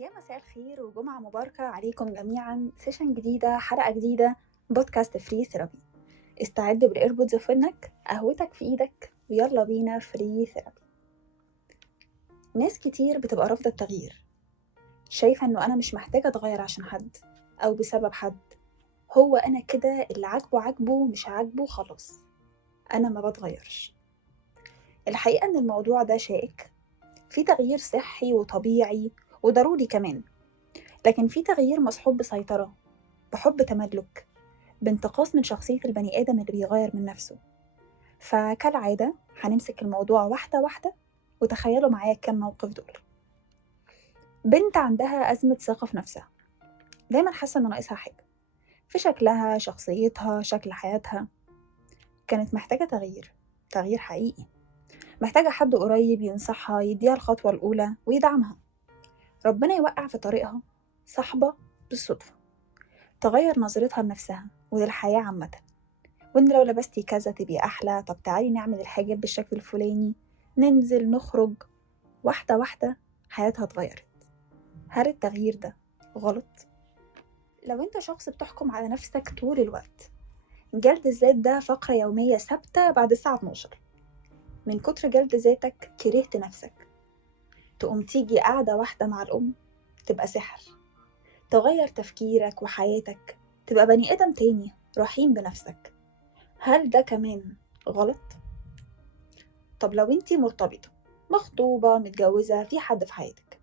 يا مساء الخير وجمعة مباركة عليكم جميعا. سيشن جديدة، حلقة جديدة، بودكاست فري ثيرابي. استعد بالايربودز في ودنك، قهوتك في ايدك، ويلا بينا فري ثيرابي. ناس كتير بتبقى رافضة التغيير، شايفة انه انا مش محتاجة اتغير عشان حد او بسبب حد. هو انا كده، اللي عاجبه عاجبه، مش عاجبه خلاص، انا ما بتغيرش. الحقيقة ان الموضوع ده شائك. في تغيير صحي وطبيعي وضروري كمان، لكن في تغيير مصحوب بسيطرة، بحب تملك، بانتقاص من شخصية البني آدم اللي بيغير من نفسه. فكالعادة هنمسك الموضوع واحدة واحدة، وتخيلوا معايا كم موقف دول. بنت عندها أزمة ثقة في نفسها، دايما حاسة إن ناقصها حاجة في شكلها، شخصيتها، شكل حياتها. كانت محتاجة تغيير حقيقي، محتاجة حد قريب ينصحها، يديها الخطوة الأولى ويدعمها. ربنا يوقع في طريقها صاحبة بالصدفة تغير نظرتها لنفسها وللحياة عامة، وإن لو لبستي كذا تبقي أحلى، طب تعالي نعمل الحاجات بالشكل الفلاني، ننزل نخرج. واحدة واحدة حياتها اتغيرت. هل التغيير ده غلط؟ لو انت شخص بتحكم على نفسك طول الوقت، جلد الذات ده فقرة يومية ثابتة بعد الساعة 12. من كتر جلد ذاتك كرهت نفسك، تقوم تيجي قاعدة واحدة مع الأم تبقى سحر، تغير تفكيرك وحياتك، تبقى بني آدم تاني رحيم بنفسك. هل ده كمان غلط؟ طب لو انتي مرتبطة، مخطوبة، متجوزة، في حد في حياتك،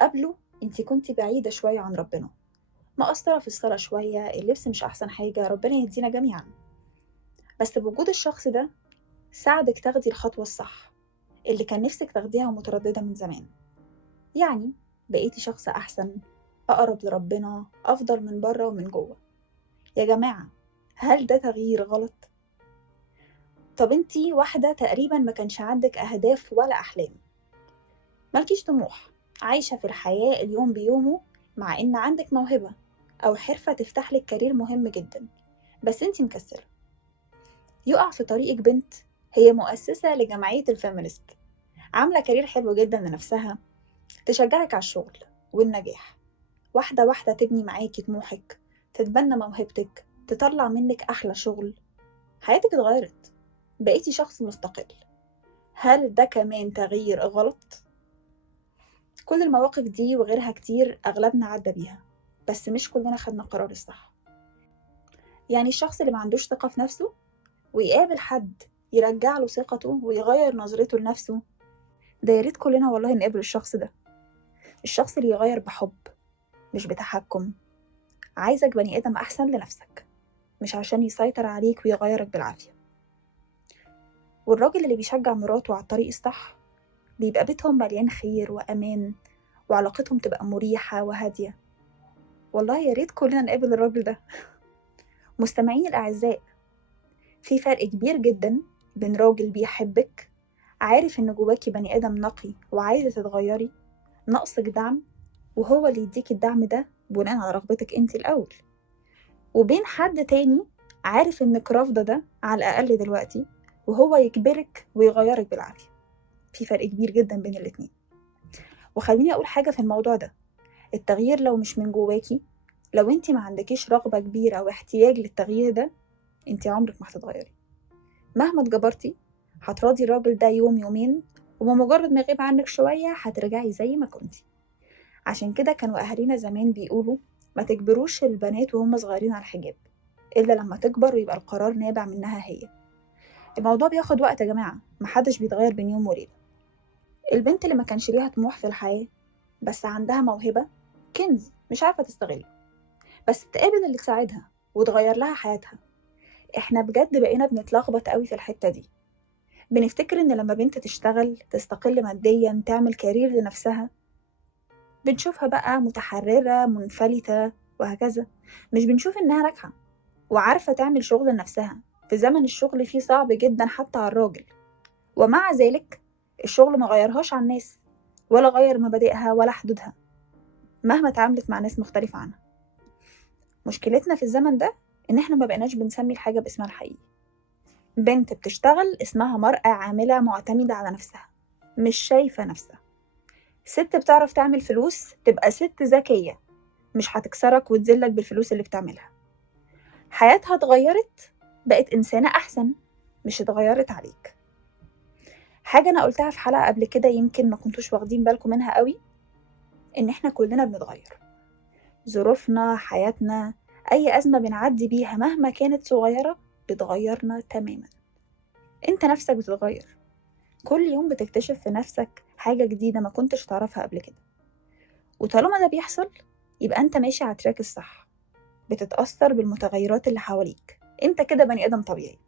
قبله انتي كنتي بعيدة شوية عن ربنا، مقصرة في الصلاة شوية، اللبس مش أحسن حاجة، ربنا يهدينا جميعا. بس بوجود الشخص ده ساعدك تاخدي الخطوة الصح اللي كان نفسك تاخديها ومترددة من زمان. يعني بقيتي شخص أحسن، أقرب لربنا، أفضل من بره ومن جوه. يا جماعة، هل ده تغيير غلط؟ طب انتي واحدة تقريبا ما كانش عندك أهداف ولا أحلام، مالكيش طموح، عايشة في الحياة اليوم بيومه، مع إن عندك موهبة أو حرفة تفتح لك كارير مهم جدا، بس انتي مكسلة. يقع في طريقك بنت هي مؤسسة لجمعية الفيمينست، عاملة كارير حلو جدا لنفسها، تشجعك على الشغل والنجاح. واحدة واحدة تبني معاكي طموحك، تتبنى موهبتك، تطلع منك أحلى شغل. حياتك اتغيرت، بقيتي شخص مستقل. هل ده كمان تغيير غلط؟ كل المواقف دي وغيرها كتير أغلبنا عدى بيها، بس مش كلنا خدنا القرار الصح. يعني الشخص اللي ما عندوش ثقة في نفسه ويقابل حد يرجع له ثقته ويغير نظرته لنفسه، ده ياريت كلنا والله نقابل الشخص ده. الشخص اللي يغير بحب مش بتحكم. عايزك بني آدم أحسن لنفسك، مش عشان يسيطر عليك ويغيرك بالعافية. والراجل اللي بيشجع مراته على الطريق الصح بيبقى بيتهم مليان خير وأمان، وعلاقتهم تبقى مريحة وهادية. والله ياريت كلنا نقابل الراجل ده. مستمعين الأعزاء، في فرق كبير جدا بين راجل بيحبك، عارف إن جواكي بني آدم نقي وعايزة تتغيري، ناقصك دعم، وهو اللي يديك الدعم ده بناء على رغبتك انت الأول، وبين حد تاني عارف إنك رافضة ده على الأقل دلوقتي، وهو يجبرك ويغيرك بالعافية. في فرق كبير جدا بين الاتنين. وخليني أقول حاجة في الموضوع ده، التغيير لو مش من جواكي، لو انت ما عندكيش رغبة كبيرة أو احتياج للتغيير ده، انت عمرك ما هتتغيري. مهما اتجبرتي هتراضي الراجل ده يوم يومين، وبمجرد ما يغيب عنك شوية هترجعي زي ما كنتي. عشان كده كانوا أهالينا زمان بيقولوا ما تجبروش البنات وهم صغيرين على الحجاب إلا لما تكبر ويبقى القرار نابع منها هي. الموضوع بياخد وقت يا جماعة، محدش بيتغير بين يوم وليلة. البنت اللي ما كانش ليها طموح في الحياة بس عندها موهبة، كنز مش عارفة تستغله، بس تقابل اللي تساعدها وتغير لها حياتها. احنا بجد بقينا بنتلخبط قوي في الحتة دي، بنفتكر ان لما بنت تشتغل تستقل ماديا تعمل كارير لنفسها، بنشوفها بقى متحررة منفلتة وهكذا، مش بنشوف انها ناجحة وعارفة تعمل شغل لنفسها في زمن الشغل فيه صعب جدا حتى على الراجل. ومع ذلك الشغل ما غيرهاش عن الناس، ولا غير مبادئها ولا حدودها مهما تعاملت مع ناس مختلفة عنها. مشكلتنا في الزمن ده ان احنا ما بقيناش بنسمي الحاجة باسمها الحقيقي. بنت بتشتغل اسمها مرأة عاملة معتمدة على نفسها، مش شايفة نفسها. ست بتعرف تعمل فلوس تبقى ست ذكية، مش هتكسرك وتذلك بالفلوس اللي بتعملها. حياتها اتغيرت، بقت إنسانة أحسن، مش اتغيرت عليك. حاجة أنا قلتها في حلقة قبل كده يمكن ما كنتوش واخدين بالكم منها قوي، إن إحنا كلنا بنتغير. ظروفنا، حياتنا، أي أزمة بنعدي بيها مهما كانت صغيرة بتغيرنا تماما. أنت نفسك بتتغير، كل يوم بتكتشف في نفسك حاجة جديدة ما كنتش تعرفها قبل كده. وطالما ده بيحصل يبقى أنت ماشي على التراك الصح، بتتأثر بالمتغيرات اللي حواليك. أنت كده بني آدم طبيعي.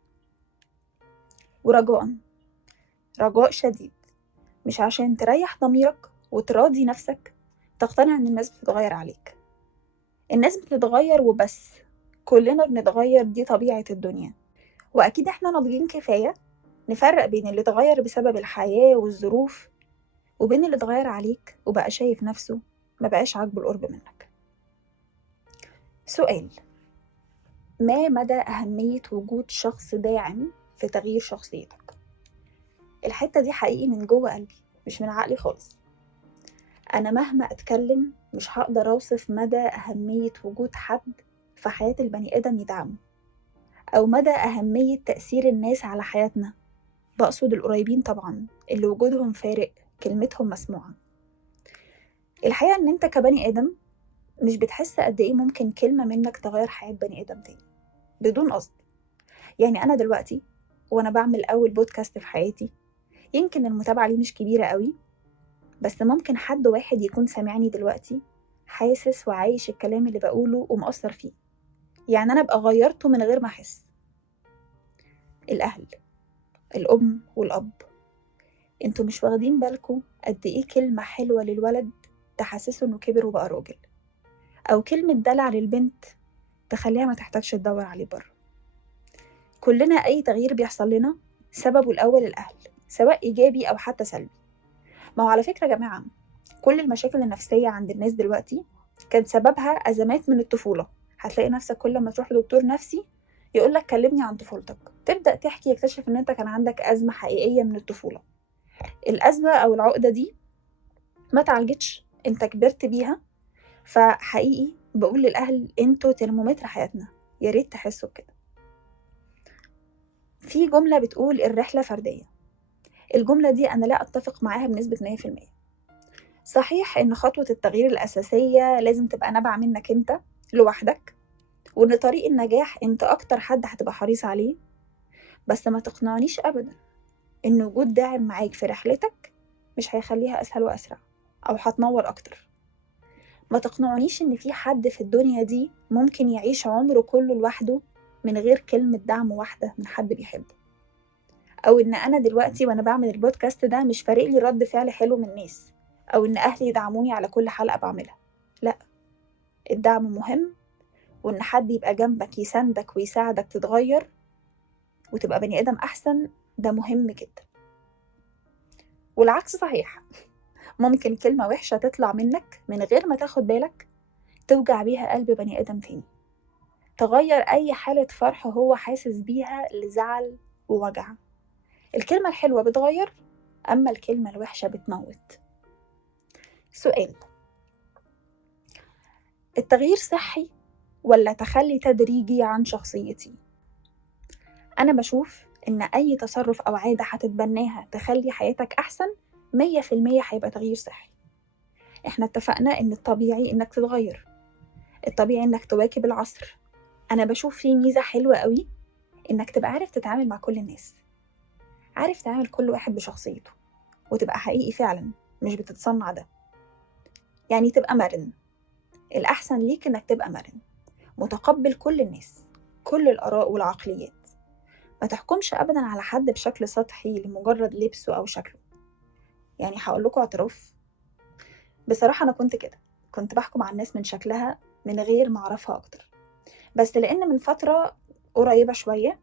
ورجاء، رجاء شديد، مش عشان تريح ضميرك وتراضي نفسك تقتنع إن الناس بتتغير عليك. الناس بتتغير وبس، كلنا بنتغير، دي طبيعة الدنيا. وأكيد إحنا ناضجين كفاية نفرق بين اللي اتغير بسبب الحياة والظروف وبين اللي اتغير عليك وبقى شايف نفسه ما بقاش عاجبه القرب منك. سؤال: ما مدى أهمية وجود شخص داعم في تغيير شخصيتك؟ الحتة دي حقيقي من جوه قلبي، مش من عقلي خالص. أنا مهما أتكلم مش هقدر أوصف مدى أهمية وجود حد في حياة البني آدم يدعمه، أو مدى أهمية تأثير الناس على حياتنا. بقصد القريبين طبعا، اللي وجودهم فارق، كلمتهم مسموعة. الحقيقة إن أنت كبني آدم مش بتحس قد إيه ممكن كلمة منك تغير حياة بني آدم تاني بدون قصد. يعني أنا دلوقتي وأنا بعمل أول بودكاست في حياتي، يمكن المتابعة ليه مش كبيرة قوي، بس ممكن حد واحد يكون سامعني دلوقتي حاسس وعايش الكلام اللي بقوله ومأثر فيه. يعني أنا بقى غيرته من غير ما أحس. الأهل، الأم والأب، انتوا مش واخدين بالكم قد إيه كلمة حلوة للولد تحسسه إنه كبر وبقى راجل، أو كلمة دلع للبنت تخليها ما تحتاجش تدور عليه بره. كلنا أي تغيير بيحصل لنا سببه الأول الأهل، سواء إيجابي أو حتى سلبي. ما هو على فكرة يا جماعة، كل المشاكل النفسية عند الناس دلوقتي كان سببها أزمات من الطفولة. هتلاقي نفسك كل ما تروح لدكتور نفسي يقولك كلمني عن طفولتك، تبدأ تحكي يكتشف إن أنت كان عندك أزمة حقيقية من الطفولة. الأزمة أو العقدة دي ما تعالجتش، أنت كبرت بيها. فحقيقي بقول للأهل انتوا ترمومتر حياتنا، يا ريت تحسوا بكده. في جملة بتقول الرحلة فردية. الجملة دي أنا لا أتفق معاها بنسبة 100%. صحيح إن خطوة التغيير الأساسية لازم تبقى نابعة منك أنت لوحدك، وإن طريق النجاح أنت أكتر حد هتبقى حريص عليه، بس ما تقنعنيش أبدا إن وجود داعم معاك في رحلتك مش هيخليها أسهل وأسرع أو هتنور أكتر. ما تقنعنيش إن في حد في الدنيا دي ممكن يعيش عمره كله لوحده من غير كلمة دعم واحدة من حد بيحبه، أو إن أنا دلوقتي وأنا بعمل البودكاست ده مش فارق لي رد فعل حلو من الناس، أو إن أهلي يدعموني على كل حلقة بعملها. لأ، الدعم مهم، وإن حد يبقى جنبك يساندك ويساعدك تتغير وتبقى بني آدم أحسن، ده مهم جدا. والعكس صحيح، ممكن كلمة وحشة تطلع منك من غير ما تاخد بالك توجع بيها قلب بني آدم تاني، تغير أي حالة فرح هو حاسس بيها لزعل ووجع. الكلمة الحلوة بتغير، أما الكلمة الوحشة بتموت. سؤال: التغيير صحي ولا تخلي تدريجي عن شخصيتي؟ أنا بشوف إن أي تصرف أو عادة هتتبناها تخلي حياتك أحسن 100% هيبقى تغيير صحي. إحنا اتفقنا إن الطبيعي إنك تتغير، الطبيعي إنك تواكب العصر. أنا بشوف فيه ميزة حلوة قوي، إنك تبقى عارف تتعامل مع كل الناس، عارف تعامل كل واحد بشخصيته، وتبقى حقيقي فعلا مش بتتصنع ده. يعني تبقى مرن. الأحسن ليك إنك تبقى مرن، متقبل كل الناس، كل الآراء والعقليات. ما تحكمش أبدا على حد بشكل سطحي لمجرد لبسه أو شكله. يعني هقول لكم اعتراف، بصراحة أنا كنت كده، كنت بحكم على الناس من شكلها من غير ما أعرفها أكتر. بس لأن من فترة قريبة شوية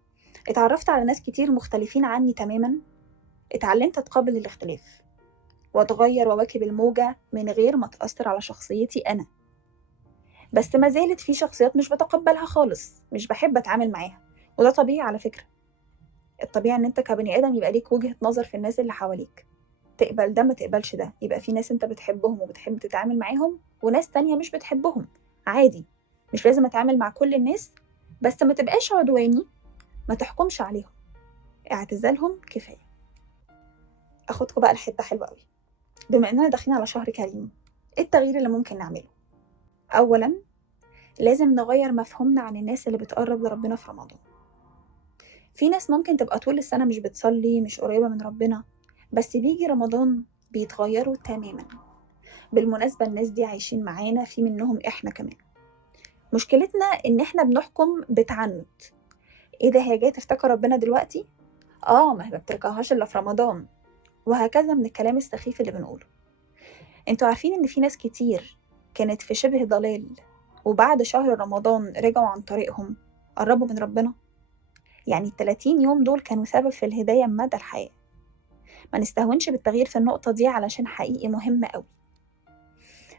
اتعرفت على ناس كتير مختلفين عني تماما، اتعلمت أتقبل الاختلاف وأتغير وواكب الموجة من غير ما تأثر على شخصيتي أنا. بس ما زالت في شخصيات مش بتقبلها خالص، مش بحب أتعامل معاها، وده طبيعي على فكرة. الطبيعي إن أنت كبني آدم يبقى ليك وجهة نظر في الناس اللي حواليك، تقبل ده ما تقبلش ده. يبقى في ناس انت بتحبهم وبتحب تتعامل معاهم، وناس تانية مش بتحبهم، عادي. مش لازم اتعامل مع كل الناس، بس ما تبقاش عدواني، ما تحكمش عليهم، اعتزالهم كفاية. اخدكم بقى لحتة حلوة قوي. بما اننا داخلين على شهر كريم، ايه التغيير اللي ممكن نعمله؟ اولا لازم نغير مفهومنا عن الناس اللي بتقرب لربنا في رمضان. في ناس ممكن تبقى طول السنة مش بتصلي، مش قريبة من ربنا، بس بيجي رمضان بيتغيروا تماما. بالمناسبة الناس دي عايشين معانا، في منهم احنا كمان. مشكلتنا ان احنا بنحكم بتعنت. ايه ده، هي جاية تفتكر ربنا دلوقتي؟ ما هي ما بترجعهاش الا في رمضان. وهكذا من الكلام السخيف اللي بنقوله. انتوا عارفين ان في ناس كتير كانت في شبه ضلال، وبعد شهر رمضان رجعوا عن طريقهم، قربوا من ربنا؟ يعني 30 يوم دول كانوا سبب في الهداية مدى الحياة. ما نستهونش بالتغيير في النقطة دي، علشان حقيقي مهمة قوي.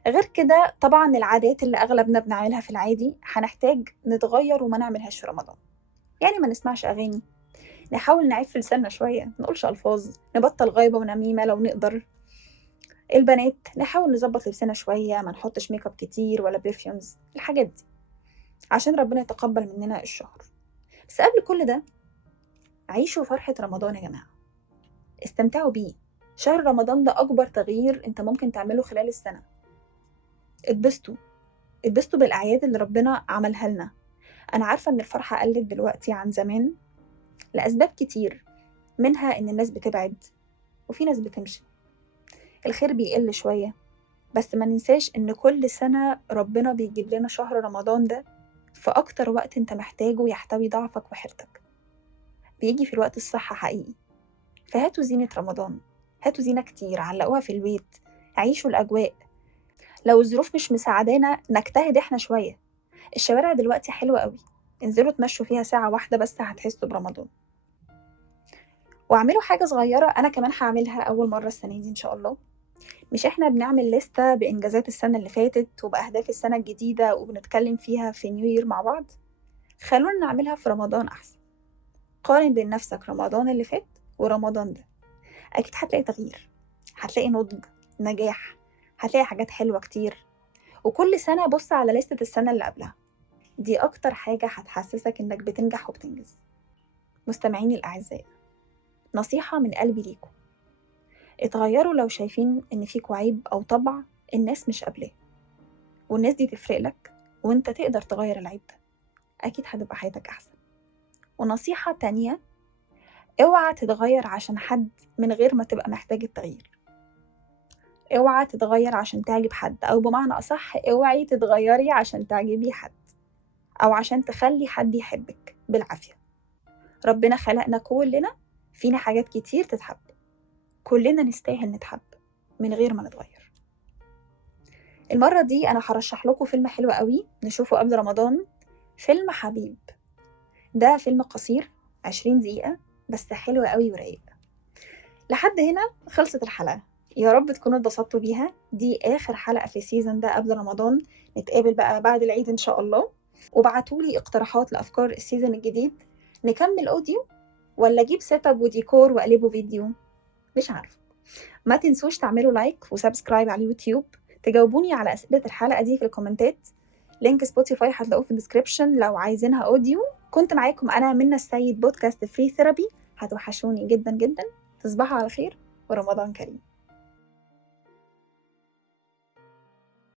غير كده طبعا العادات اللي أغلبنا بنعملها في العادي هنحتاج نتغير وما نعملهاش في رمضان. يعني ما نسمعش أغاني، نحاول نعيد في لساننا شوية، نقولش ألفاظ، نبطل غيبة ونميمة لو نقدر. البنات نحاول نظبط لبسنا شوية، ما نحطش ميك اب كتير ولا برفيومز، الحاجات دي عشان ربنا يتقبل مننا الشهر. بس قبل كل ده، عيشوا فرحة رمضان يا جماعة، استمتعوا بيه. شهر رمضان ده أكبر تغيير انت ممكن تعمله خلال السنة. اتبسطوا بالأعياد اللي ربنا عملها لنا. أنا عارفة إن الفرحة قلت دلوقتي عن زمان لأسباب كتير، منها إن الناس بتبعد وفي ناس بتمشي، الخير بيقل شوية. بس ما ننساش إن كل سنة ربنا بيجيب لنا شهر رمضان ده في أكتر وقت انت محتاجه يحتوي ضعفك وحيرتك. بيجي في الوقت الصح حقيقي. فهاتوا زينة رمضان، هاتوا زينة كتير علقوها في البيت، عيشوا الأجواء. لو الظروف مش مساعدانا نجتهد احنا شوية. الشوارع دلوقتي حلوة قوي، انزلوا تمشوا فيها ساعة واحدة بس هتحسوا برمضان. واعملوا حاجة صغيرة أنا كمان هعملها أول مرة السنة دي إن شاء الله. مش احنا بنعمل لستة بإنجازات السنة اللي فاتت وبأهداف السنة الجديدة وبنتكلم فيها في نيو يير مع بعض؟ خلونا نعملها في رمضان أحسن. قارن بين نفسك رمضان اللي فات ورمضان ده، أكيد هتلاقي تغيير، هتلاقي نضج، نجاح، هتلاقي حاجات حلوة كتير. وكل سنة بص على لستة السنة اللي قبلها، دي أكتر حاجة هتحسسك إنك بتنجح وبتنجز. مستمعيني الأعزاء، نصيحة من قلبي ليكم، اتغيروا لو شايفين إن فيكوا عيب أو طبع الناس مش قابلاه، والناس دي تفرق لك وإنت تقدر تغير العيب ده، أكيد هتبقى حياتك أحسن. ونصيحة تانية، اوعى تتغير عشان حد من غير ما تبقى محتاج التغيير. اوعى تتغير عشان تعجب حد، أو بمعنى أصح اوعي تتغيري عشان تعجبي حد أو عشان تخلي حد يحبك بالعافية. ربنا خلقنا كلنا فينا حاجات كتير تتحب، كلنا نستاهل نتحب من غير ما نتغير. المرة دي أنا هرشح لكم فيلم حلو قوي نشوفه قبل رمضان، فيلم حبيب. ده فيلم قصير 20 دقيقة بس حلو قوي ورايق. لحد هنا خلصت الحلقة، يا رب تكونوا اتبسطتوا بيها. دي آخر حلقة في السيزون ده قبل رمضان، نتقابل بقى بعد العيد إن شاء الله. وبعتولي اقتراحات لأفكار السيزون الجديد، نكمل أوديو ولا أجيب سيت اب وديكور وأقلبه فيديو، مش عارفة. ما تنسوش تعملوا لايك وسبسكرايب على اليوتيوب، تجاوبوني على أسئلة الحلقة دي في الكومنتات. لينك سبوتيفاي هتلاقوه في الديسكريبشن لو عايزينها أوديو. كنت معاكم أنا منى السيد، بودكاست فري ثيرابي. هتوحشوني جدا جدا. تصبحوا على خير ورمضان كريم.